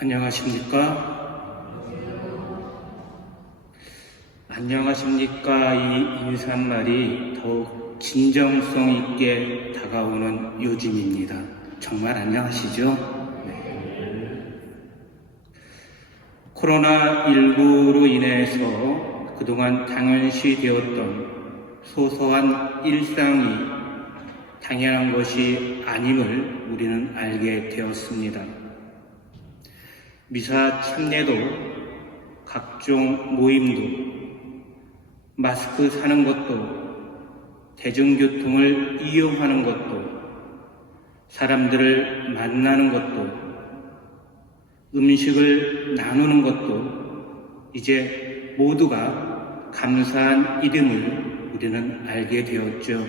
안녕하십니까? 안녕하십니까? 이 인사말이 더욱 진정성 있게 다가오는 요즘입니다. 정말 안녕하시죠? 네. 코로나19로 인해서 그동안 당연시 되었던 소소한 일상이 당연한 것이 아님을 우리는 알게 되었습니다. 미사 참례도, 각종 모임도, 마스크 사는 것도, 대중교통을 이용하는 것도, 사람들을 만나는 것도, 음식을 나누는 것도 이제 모두가 감사한 일임을 우리는 알게 되었죠.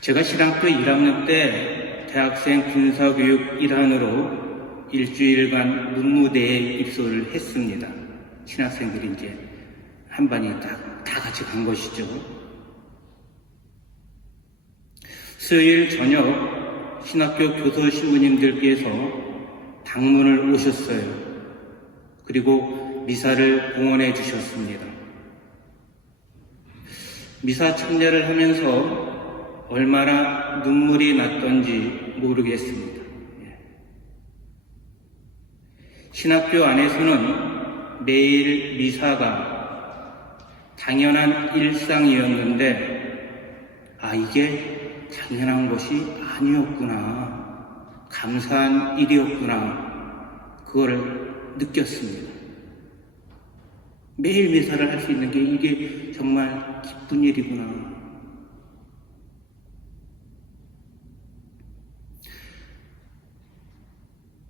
제가 신학교 1학년 때 대학생 군사교육 일환으로 일주일간 문무대에 입소를 했습니다. 신학생들이 이제 한 반이 다 같이 간 것이죠. 수요일 저녁 신학교 교서 신부님들께서 방문을 오셨어요. 그리고 미사를 봉헌해 주셨습니다. 미사 참여를 하면서 얼마나 눈물이 났던지 모르겠습니다. 신학교 안에서는 매일 미사가 당연한 일상이었는데, 이게 당연한 것이 아니었구나, 감사한 일이었구나, 그거를 느꼈습니다. 매일 미사를 할 수 있는 게 이게 정말 기쁜 일이구나.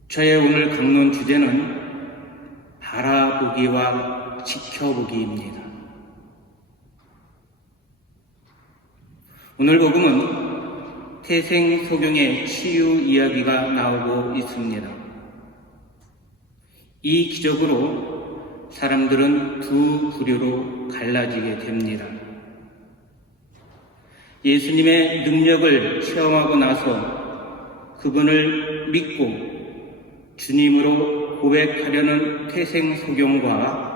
저의 오늘 강론 주제는 바라보기와 지켜보기입니다. 오늘 복음은 태생소경의 치유 이야기가 나오고 있습니다. 이 기적으로 사람들은 두 부류로 갈라지게 됩니다. 예수님의 능력을 체험하고 나서 그분을 믿고 주님으로 고백하려는 태생소경과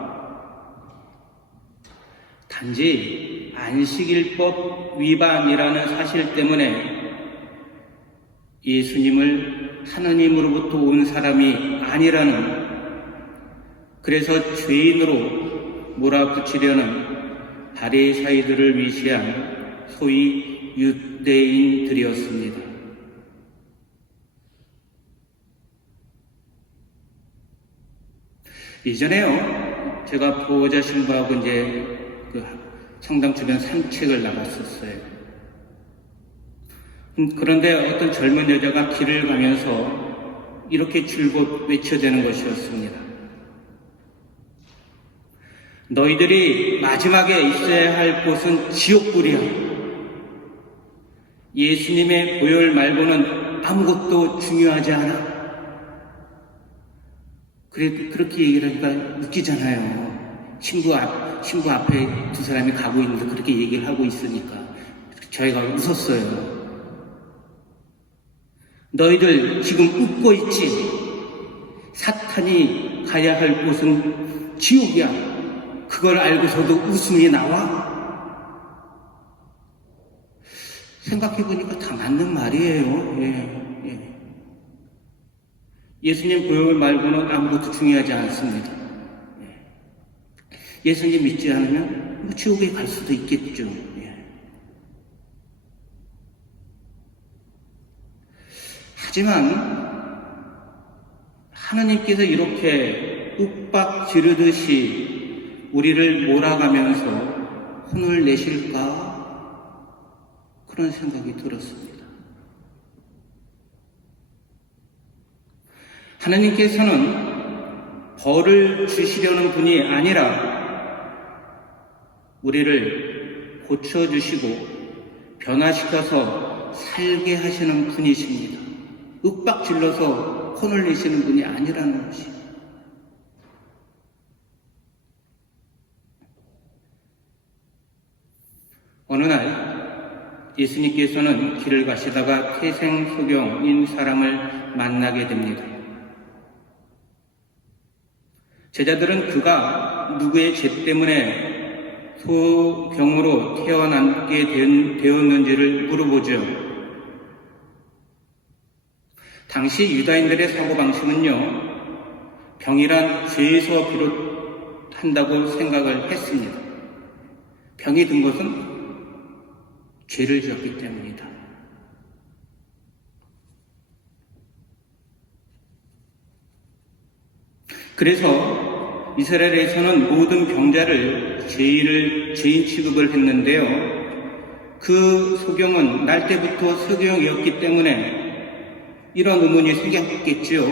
단지 안식일법 위반이라는 사실 때문에 예수님을 하느님으로부터 온 사람이 아니라는, 그래서 죄인으로 몰아붙이려는 바리사이들을 위시한 소위 유대인들이었습니다. 예전에요, 제가 보호자 신부하고 이제 성당 주변 산책을 나갔었어요. 그런데 어떤 젊은 여자가 길을 가면서 이렇게 줄곧 외쳐대는 것이었습니다. 너희들이 마지막에 있어야 할 곳은 지옥불이야. 예수님의 보혈 말고는 아무것도 중요하지 않아. 그렇게 얘기를 하니까 웃기잖아요. 신부 앞에 두 사람이 가고 있는데 그렇게 얘기를 하고 있으니까 저희가 웃었어요. 너희들 지금 웃고 있지? 사탄이 가야 할 곳은 지옥이야. 그걸 알고서도 웃음이 나와? 생각해보니까 다 맞는 말이에요. 예수님 보혈 말고는 아무것도 중요하지 않습니다. 예수님 믿지 않으면 지옥에 갈 수도 있겠죠. 하지만 하나님께서 이렇게 윽박 지르듯이 우리를 몰아가면서 혼을 내실까? 그런 생각이 들었습니다. 하나님께서는 벌을 주시려는 분이 아니라 우리를 고쳐주시고 변화시켜서 살게 하시는 분이십니다. 윽박질러서 혼을 내시는 분이 아니라는 것이. 어느 날 예수님께서는 길을 가시다가 태생소경인 사람을 만나게 됩니다. 제자들은 그가 누구의 죄 때문에 소경으로 태어나게 되었는지를 물어보죠. 당시 유다인들의 사고방식은요, 병이란 죄에서 비롯한다고 생각을 했습니다. 병이 든 것은 죄를 지었기 때문이다. 그래서 이스라엘에서는 모든 병자를 죄인 취급을 했는데요. 그 소경은 날 때부터 소경이었기 때문에 이런 의문이 생겼겠지요.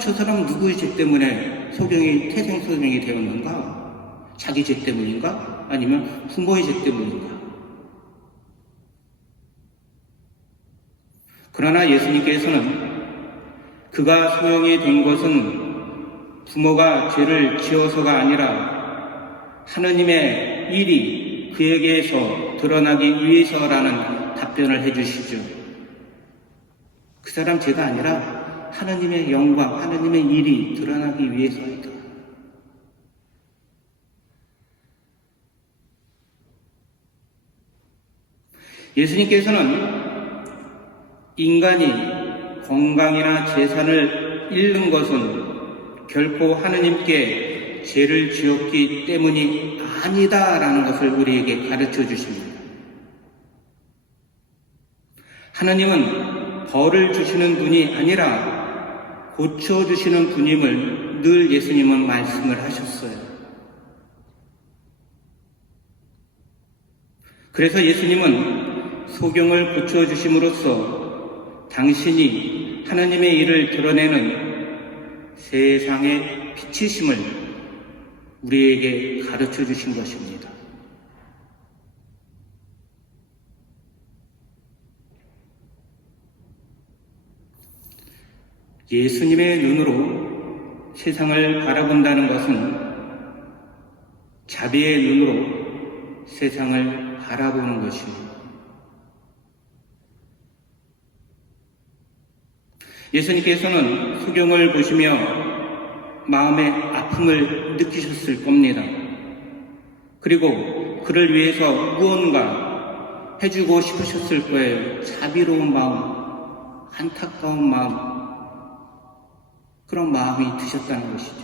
저 사람은 누구의 죄 때문에 태생 소경이 되었는가? 자기 죄 때문인가? 아니면 부모의 죄 때문인가? 그러나 예수님께서는 그가 소경이 된 것은 부모가 죄를 지어서가 아니라 하느님의 일이 그에게서 드러나기 위해서라는 답변을 해주시죠. 그 사람 죄가 아니라 하느님의 영광, 하느님의 일이 드러나기 위해서이다. 예수님께서는 인간이 건강이나 재산을 잃는 것은 결코 하느님께 죄를 지었기 때문이 아니다라는 것을 우리에게 가르쳐 주십니다. 하느님은 벌을 주시는 분이 아니라 고쳐주시는 분임을 늘 예수님은 말씀을 하셨어요. 그래서 예수님은 소경을 고쳐주심으로써 당신이 하느님의 일을 드러내는 세상의 빛이심을 우리에게 가르쳐 주신 것입니다. 예수님의 눈으로 세상을 바라본다는 것은 자비의 눈으로 세상을 바라보는 것입니다. 예수님께서는 소경을 보시며 마음의 아픔을 느끼셨을 겁니다. 그리고 그를 위해서 무언가 해주고 싶으셨을 거예요. 자비로운 마음, 안타까운 마음, 그런 마음이 드셨다는 것이죠.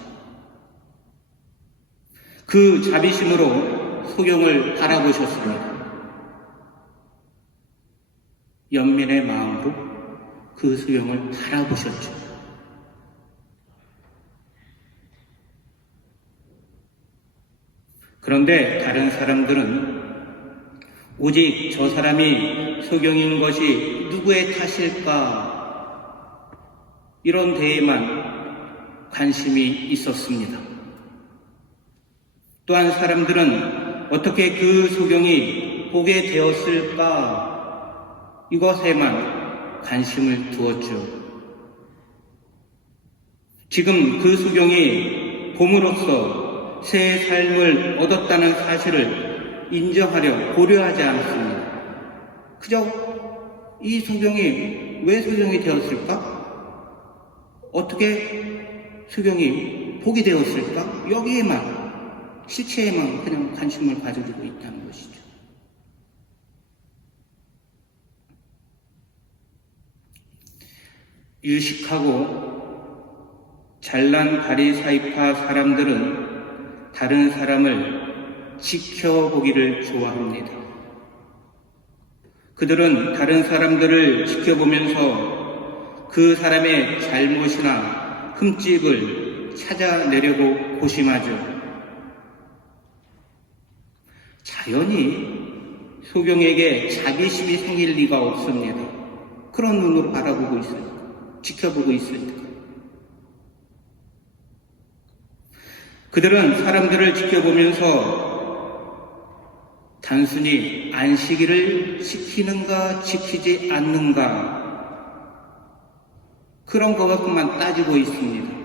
그 자비심으로 소경을 바라보셨습니다. 연민의 마음으로 그 소경을 바라보셨죠. 그런데 다른 사람들은 오직 저 사람이 소경인 것이 누구의 탓일까? 이런 데에만 관심이 있었습니다. 또한 사람들은 어떻게 그 소경이 보게 되었을까? 이것에만 관심을 두었죠. 지금 그 소경이 봄으로써 새 삶을 얻었다는 사실을 인정하려 고려하지 않았습니다. 그저 이 소경이 왜 소경이 되었을까? 어떻게 소경이 복이 되었을까? 여기에만, 실체에만 그냥 관심을 가지고 있다는 것이죠. 유식하고 잘난 바리사이파 사람들은 다른 사람을 지켜보기를 좋아합니다. 그들은 다른 사람들을 지켜보면서 그 사람의 잘못이나 흠집을 찾아내려고 고심하죠. 자연히 소경에게 자비심이 생길 리가 없습니다. 그런 눈으로 바라보고 있어요. 지켜보고 있으니까. 그들은 사람들을 지켜보면서 단순히 안식일을 지키는가 지키지 않는가 그런 것만 따지고 있습니다.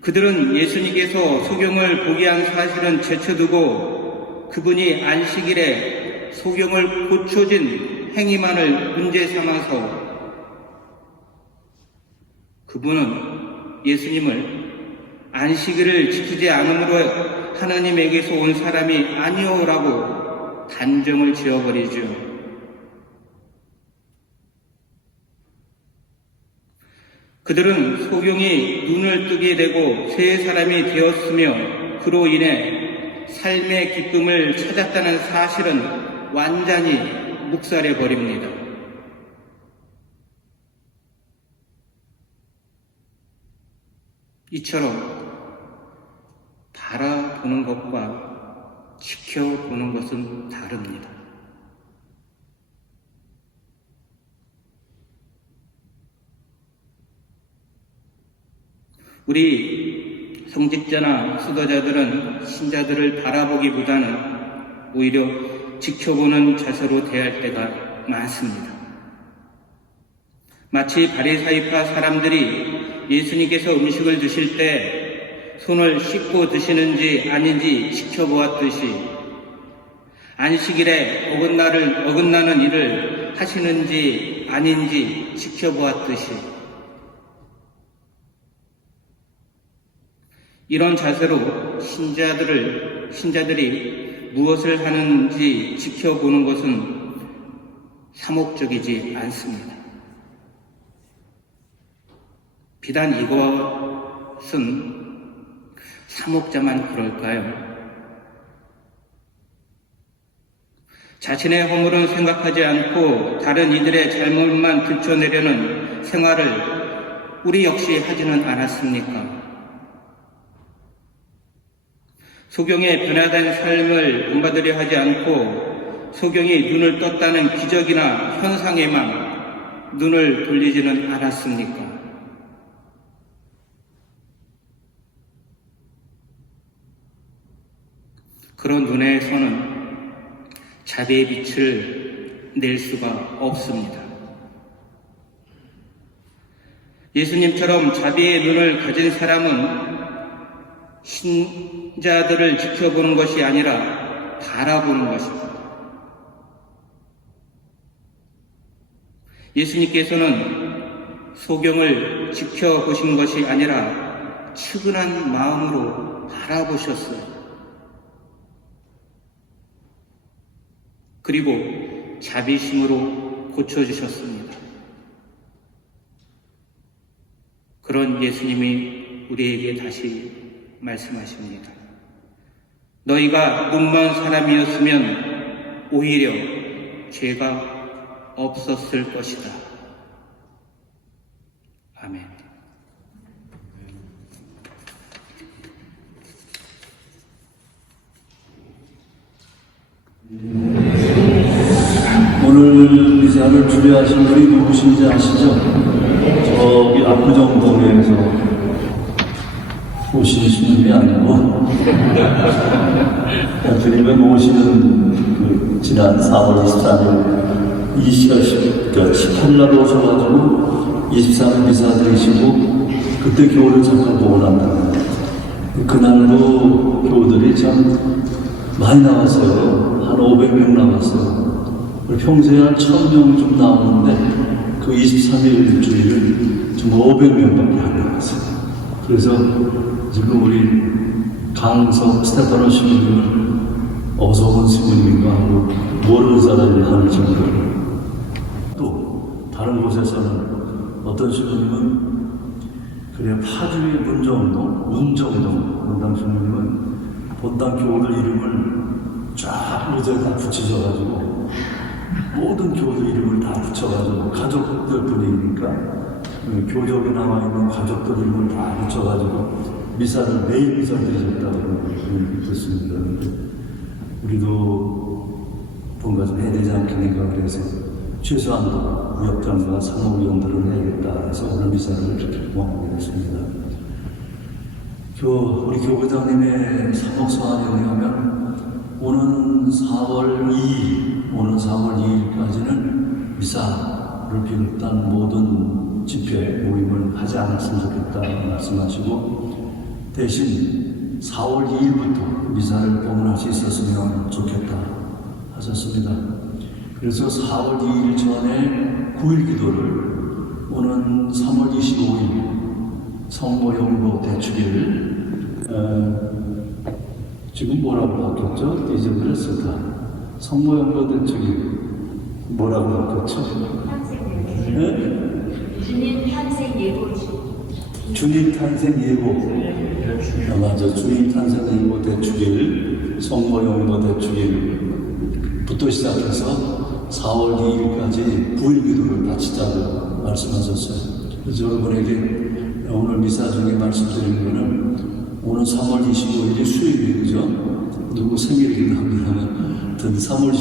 그들은 예수님께서 소경을 보게 한 사실은 제쳐두고 그분이 안식일에 소경을 고쳐진 행위만을 문제 삼아서 그분은 예수님을 안식일을 지키지 않으므로 하나님에게서 온 사람이 아니오라고 단정을 지어버리죠. 그들은 소경이 눈을 뜨게 되고 새 사람이 되었으며 그로 인해 삶의 기쁨을 찾았다는 사실은 완전히 묵살해 버립니다. 이처럼 바라보는 것과 지켜보는 것은 다릅니다. 우리 성직자나 수도자들은 신자들을 바라보기보다는 오히려 지켜보는 자세로 대할 때가 많습니다. 마치 바리사이파 사람들이 예수님께서 음식을 드실 때 손을 씻고 드시는지 아닌지 지켜보았듯이 안식일에 어긋나는 일을 하시는지 아닌지 지켜보았듯이 이런 자세로 신자들이 무엇을 하는지 지켜보는 것은 사목적이지 않습니다. 비단 이것은 사목자만 그럴까요? 자신의 허물은 생각하지 않고 다른 이들의 잘못만 들춰내려는 생활을 우리 역시 하지는 않았습니까? 소경의 변화된 삶을 본받으려 하지 않고 소경이 눈을 떴다는 기적이나 현상에만 눈을 돌리지는 않았습니까? 그런 눈에서는 자비의 빛을 낼 수가 없습니다. 예수님처럼 자비의 눈을 가진 사람은 신자들을 지켜보는 것이 아니라 바라보는 것입니다. 예수님께서는 소경을 지켜보신 것이 아니라 측은한 마음으로 바라보셨어요. 그리고 자비심으로 고쳐주셨습니다. 그런 예수님이 우리에게 다시 말씀하십니다. 너희가 눈먼 사람이었으면 오히려 죄가 없었을 것이다. 아멘. 오늘 미사를 주례하신 분이 누구신지 아시죠? 저기 압구정동에서 오신 신님이 아니고 주님을 모시는 그 지난 4월 24일 이 시간 18날 오셔가지고 23일 미사 드리시고 그때 교우를 잠깐 보고 난다. 그날도 교우들이 참 많이 나왔어요. 한 500명 나왔어요. 평소에 한 1000명 좀 나오는데 그 23일 일주일은 정말 500명밖에 안 나왔어요. 그래서 지금 우리 강석 스테파노 신부님은 어서온 신부님인가 하고 모르는 사람이 하는 정도로 또 다른 곳에서는 어떤 신부님은 그래 파주의 문정동, 운정동 그런 신부님은 본당 교우들 이름을 쫙 의자에 다 붙이셔가지고 모든 교우들 이름을 다 붙여가지고 가족들 분위기니까 교적에 나와있는 가족들 이름을 다 붙여가지고 미사를 매일 미사 드리셨다고 듣습니다. 우리도 뭔가 좀 해야 되지 않겠는가 그래서 최소한 구역장과 상호위원들은 해야겠다 해서 오늘 미사를 모아보게 됐습니다. 우리 교구장님의 사목서한에 의하면 오는 4월 2일까지는 미사를 비롯한 모든 집회 모임을 하지 않았으면 좋겠다 말씀하시고 대신 4월 2일부터 미사를 봉헌할 수 있었으면 좋겠다 하셨습니다. 그래서 4월 2일 전에 9일 기도를 오는 3월 25일 성모 영보 대축일 지금 뭐라고 바뀌었죠? 잊어버렸어 다. 성모형보다 저기 뭐라고 바뀌었죠? 주님 탄생 예고주. 주님 탄생 예고. 아, 맞아. 주님 탄생 예고 대축일, 성모형보 대축일부터 시작해서 4월 2일까지 9일 기도를 바치자고 말씀하셨어요. 그래서 여러분에게 오늘 미사 중에 말씀드린 거는 오늘 3월 25일이 수요일이 그죠? 누구 생일이긴 합니다만 3월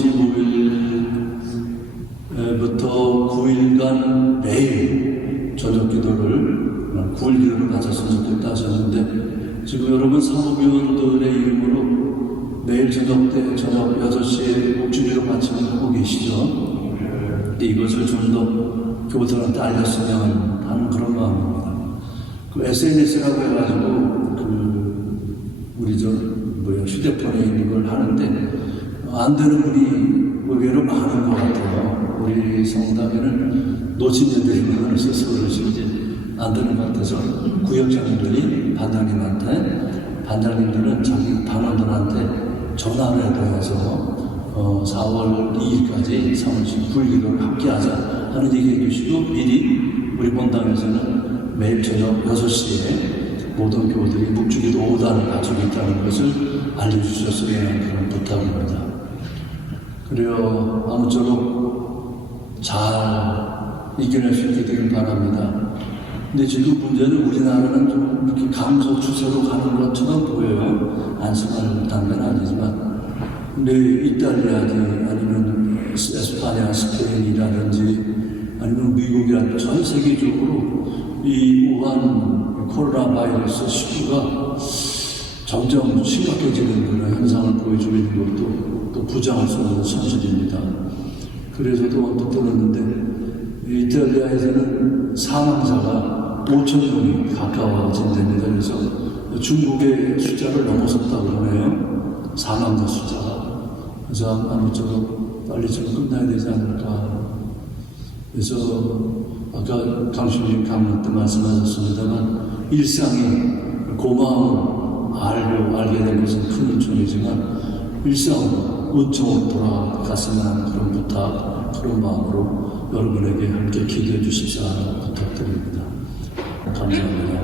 15일부터 9일간 매일 저녁 기도를 9일 기도를 가졌으면 좋겠다 하셨는데 지금 여러분 사무위원들의 이름으로 매일 저녁 6시에 목주기도 같이 하고 계시죠? 근데 이것을 좀 더 교우들한테 알렸으면 하는 그런 마음입니다. 그 SNS라고 해가지고 우리 휴대폰에 있는 걸 하는데 안 되는 분이 의외로 많은 것 같아요. 우리 성당에는 노친녀들이 많아서 서로 이제 안 되는 것 같아서 구역장님들이 반장님들은 자기 반원들한테 전화를 해서 4월 2일까지 3월 19일 기도를 함께 하자 하는 얘기 해주시고 미리 우리 본당에서는 매일 저녁 6시에 모든 교우들이 묵주기도 5단을 가지고 있다는 것을 알려주셨으면 하는 그런 부탁입니다. 그래요. 아무쪼록 잘 이겨낼 수 있게 되길 바랍니다. 근데 지금 문제는 우리나라는 좀 이렇게 감소 추세로 가는 것처럼 보여요. 안심할 단계는 아니지만. 근데 이탈리아지 아니면 에스파냐, 스페인이라든지 아니면 미국이라든지 전 세계적으로 이 우한 코로나 바이러스 19가 점점 심각해지는 그런 현상을 보여주고 있는 것도 또 부정할 수 없는 사실입니다. 그래서도 언뜻 들었는데 이탈리아에서는 사망자가 5,000명이 가까워진답니다. 그래서 중국의 숫자를 넘어섰다고 그러네요. 사망자 숫자가. 그래서 아무쪼록 빨리 좀 끝나야 되지 않을까. 그래서 아까 강신님 강론 때 말씀하셨습니다만 일상이 고마움을 알게 된 것은 큰 은총이지만 일상 은총으로 돌아갔으면 하는 그런 부탁, 그런 마음으로 여러분에게 함께 기도해 주십시오 하는 부탁드립니다. 감사합니다.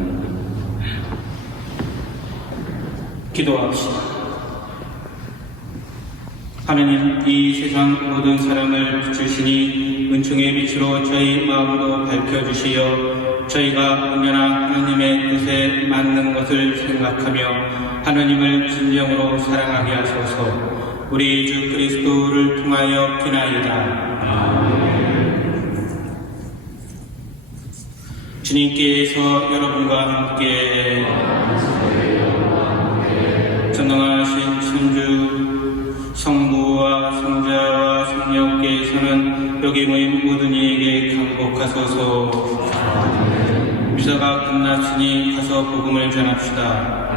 기도합시다. 하느님, 이 세상 모든 사람을 비추시니 은총의 빛으로 저희 마음도 밝혀주시어 저희가 언제나 하느님의 뜻에 맞는 것을 생각하며 하느님을 진정으로 사랑하게 하소서. 우리 주 그리스도를 통하여 기나이다. 주님께서 여러분과 함께 전능하신 천주 성부와 성자와 성령께서는 여기 모인 모든 이에게 강복하소서. 미사가 끝났으니 가서 복음을 전합시다.